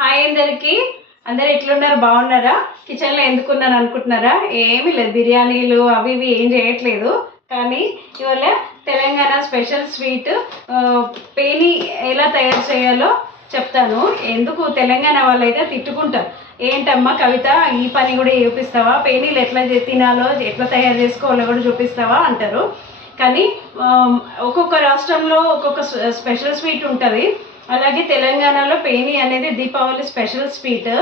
Hi అందరికీ. అందరు ఎట్లున్నారు? బాగున్నారా? కిచెన్లో ఎందుకున్నాను అనుకుంటున్నారా? ఏమీ లేదు. బిర్యానీలు అవి ఇవి ఏం చేయట్లేదు. కానీ ఇవాళ తెలంగాణ స్పెషల్ స్వీట్ పేని ఎలా తయారు చేయాలో చెప్తాను. ఎందుకు? తెలంగాణ వాళ్ళు అయితే తిట్టుకుంటారు. ఏంటమ్మా కవిత ఈ పని కూడా చూపిస్తావా? పేనీలు ఎట్లా తినాలో ఎట్లా తయారు చేసుకోవాలో కూడా చూపిస్తావా? అంటారు. కానీ ఒక్కొక్క రాష్ట్రంలో ఒక్కొక్క స్పెషల్ స్వీట్ ఉంటుంది. అలాగే తెలంగాణలో పేని అనేది దీపావళి స్పెషల్ స్వీట్.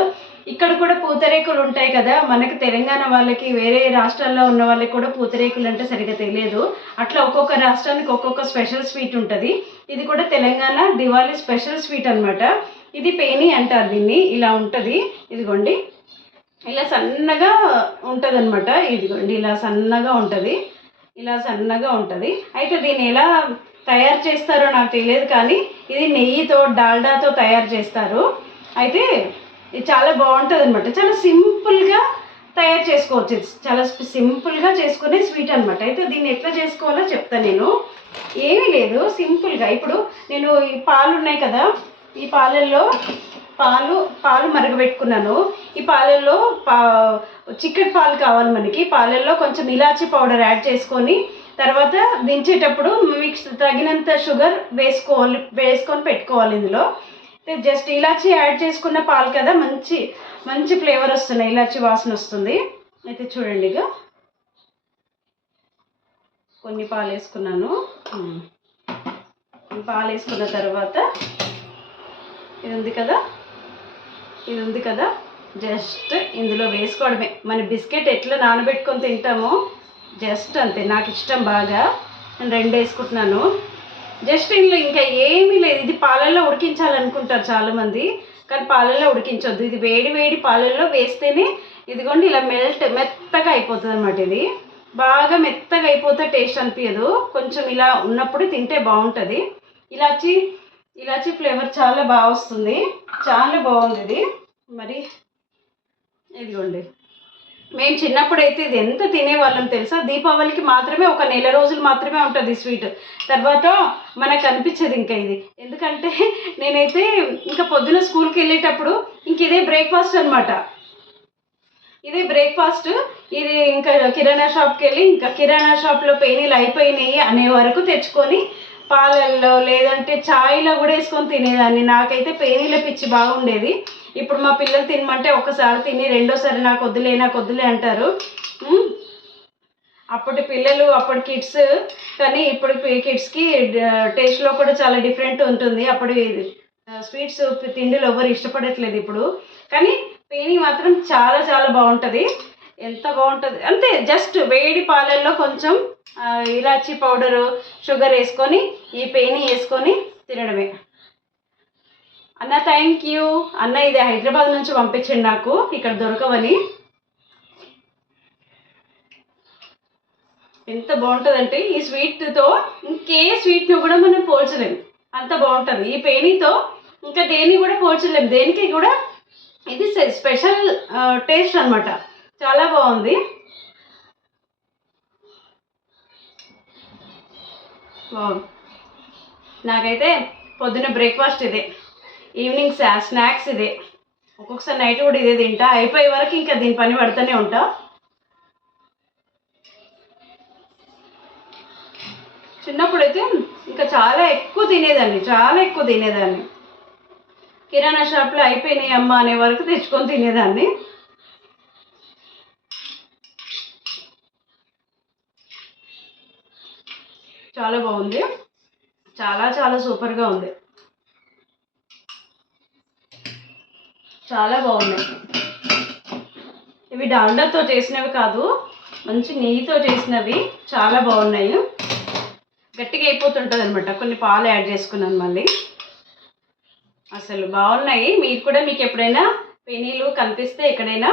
ఇక్కడ కూడా పూతరేకులు ఉంటాయి కదా మనకి తెలంగాణ వాళ్ళకి వేరే రాష్ట్రాల్లో ఉన్న వాళ్ళకి కూడా పూతరేకులు అంటే సరిగ్గా తెలియదు. అట్లా ఒక్కొక్క రాష్ట్రానికి ఒక్కొక్క స్పెషల్ స్వీట్ ఉంటుంది. ఇది కూడా తెలంగాణ దివాళీ స్పెషల్ స్వీట్ అనమాట ఇది పేని అంటారు దీన్ని ఇలా ఉంటుంది. ఇదిగోండి. ఇలా సన్నగా ఉంటుంది అనమాట ఇదిగోండి ఇలా సన్నగా ఉంటుంది. ఇలా సన్నగా ఉంటుంది. అయితే దీన్ని ఎలా తయారు చేస్తారో నాకు తెలియదు కానీ ఇది నెయ్యితో డాల్డాతో తయారు చేస్తారు. అయితే ఇది చాలా బాగుంటుంది అనమాట చాలా సింపుల్గా తయారు చేసుకోవచ్చు. చాలా సింపుల్గా చేసుకునే స్వీట్ అనమాట అయితే దీన్ని ఎట్లా చేసుకోవాలో చెప్తాను నేను. ఏమీ లేదు సింపుల్గా. ఇప్పుడు నేను ఈ పాలు ఉన్నాయి కదా ఈ పాలల్లో పాలు పాలు మరగబెట్టుకున్నాను. ఈ పాలల్లో పా చిక్కటి పాలు కావాలి మనకి. పాలల్లో కొంచెం ఇలాచీ పౌడర్ యాడ్ చేసుకొని తర్వాత దించేటప్పుడు మీకు తగినంత షుగర్ వేసుకోవాలి వేసుకొని పెట్టుకోవాలి ఇందులో. జస్ట్ ఇలాచి యాడ్ చేసుకున్న పాలు కదా మంచి మంచి ఫ్లేవర్ వస్తున్నాయి ఇలాచి వాసన వస్తుంది. అయితే చూడండి ఇక కొన్ని పాలు వేసుకున్నాను. పాలు వేసుకున్న తర్వాత ఇది ఉంది కదా ఇది ఉంది కదా జస్ట్ ఇందులో వేసుకోవడమే. మన బిస్కెట్ ఎట్లా నానబెట్టుకొని తింటామో జస్ట్ అంతే నాకు ఇష్టం బాగా. నేను రెండు వేసుకుంటున్నాను. జస్ట్ ఇందులో ఇంకా ఏమీ లేదు. ఇది పాలల్లో ఉడికించాలనుకుంటారు చాలామంది కానీ పాలల్లో ఉడికించొద్దు. ఇది వేడి వేడి పాలల్లో వేస్తేనే ఇదిగోండి ఇలా మెల్ట్ మెత్తగా అయిపోతుంది అనమాట ఇది. బాగా మెత్తగా అయిపోతే టేస్ట్ అనిపించదు. కొంచెం ఇలా ఉన్నప్పుడు తింటే బాగుంటుంది. ఇలాచి ఇలాచి ఫ్లేవర్ చాలా బాగా వస్తుంది. చాలా బాగుంది ఇది. మరి ఇదిగోండి. మేము చిన్నప్పుడు అయితే ఇది ఎంత తినేవాళ్ళం తెలుసా? దీపావళికి మాత్రమే ఒక నెల రోజులు మాత్రమే ఉంటుంది స్వీట్. తర్వాత మనకు అనిపించదు ఇంకా ఇది. ఎందుకంటే నేనైతే ఇంకా పొద్దున స్కూల్కి వెళ్ళేటప్పుడు ఇంక ఇదే బ్రేక్ఫాస్ట్ అనమాట ఇదే బ్రేక్ఫాస్ట్ ఇది ఇంకా కిరాణా షాప్కి వెళ్ళి ఇంకా కిరాణా షాప్లో పేనీలు అయిపోయినాయి అనే వరకు తెచ్చుకొని పాలల్లో లేదంటే చాయ్లో కూడా వేసుకొని తినేదాన్ని. నాకైతే పేనీల పిచ్చి బాగుండేది. ఇప్పుడు మా పిల్లలు తినమంటే ఒకసారి తిని రెండోసారి నాకు వద్దులే నాకు వద్దులే అంటారు. అప్పటి పిల్లలు అప్పటి కిడ్స్ కానీ ఇప్పుడు కిడ్స్కి టేస్ట్లో కూడా చాలా డిఫరెంట్ ఉంటుంది. అప్పుడు స్వీట్స్ తిండిలు ఎవరు ఇష్టపడట్లేదు ఇప్పుడు. కానీ పేని మాత్రం చాలా చాలా బాగుంటుంది. ఎంత బాగుంటుంది? అంతే జస్ట్ వేడి పాలల్లో కొంచెం ఇలాచి పౌడరు షుగర్ వేసుకొని ఈ పేని వేసుకొని తినడమే. అన్న థ్యాంక్ యూ అన్న ఇది హైదరాబాద్ నుంచి పంపించండి నాకు ఇక్కడ దొరకవని. ఎంత బాగుంటుందంటే ఈ స్వీట్తో ఇంకే స్వీట్ను కూడా మనం పోల్చలేము అంత బాగుంటుంది. ఈ పేనీతో ఇంకా దేని కూడా పోల్చలేము దేనికి కూడా ఇది స్పెషల్ టేస్ట్ అన్నమాట. చాలా బాగుంది. నాకైతే పొద్దున్న బ్రేక్ఫాస్ట్ ఇదే. ఈవినింగ్ స్నాక్స్ ఇదే. ఒక్కొక్కసారి నైట్ కూడా ఇదే తింటా. అయిపోయే వరకు ఇంకా దీని పని పడుతూనే ఉంటా. చిన్నప్పుడైతే ఇంకా చాలా ఎక్కువ తినేదాన్ని. చాలా ఎక్కువ తినేదాన్ని. కిరాణా షాప్లో అయిపోయినాయి అమ్మ అనే వరకు తెచ్చుకొని తినేదాన్ని. చాలా బాగుంది. చాలా చాలా సూపర్గా ఉంది. చాలా బాగున్నాయి. ఇవి డాల్డాతో చేసినవి కాదు మంచి నెయ్యితో చేసినవి చాలా బాగున్నాయి. గట్టిగా అయిపోతుంటుంది అనమాట కొన్ని పాలు యాడ్ చేసుకున్నాను మళ్ళీ. అసలు బాగున్నాయి. మీరు కూడా మీకు ఎప్పుడైనా పెనీలు కనిపిస్తే ఎక్కడైనా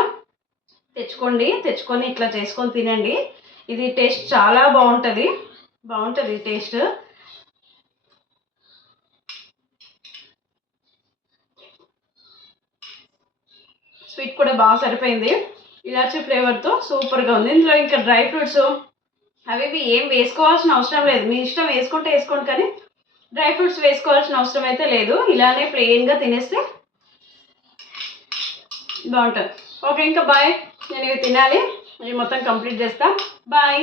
తెచ్చుకోండి తెచ్చుకొని ఇట్లా చేసుకొని తినండి. ఇది టేస్ట్ చాలా బాగుంటుంది. బాగుంటుంది టేస్ట్. స్వీట్ కూడా బాగా సరిపోయింది. ఇలాచీ ఫ్లేవర్తో సూపర్గా ఉంది. ఇందులో ఇంకా డ్రై ఫ్రూట్స్ అవి ఇవి ఏం వేసుకోవాల్సిన అవసరం లేదు. మీ ఇష్టం వేసుకుంటే వేసుకోండి కానీ డ్రై ఫ్రూట్స్ వేసుకోవాల్సిన అవసరం అయితే లేదు. ఇలానే ప్లెయిన్గా తినేస్తే బాగుంటుంది. ఓకే ఇంకా బాయ్. నేను ఇవి తినాలి. ఇవి మొత్తం కంప్లీట్ చేస్తా. బాయ్.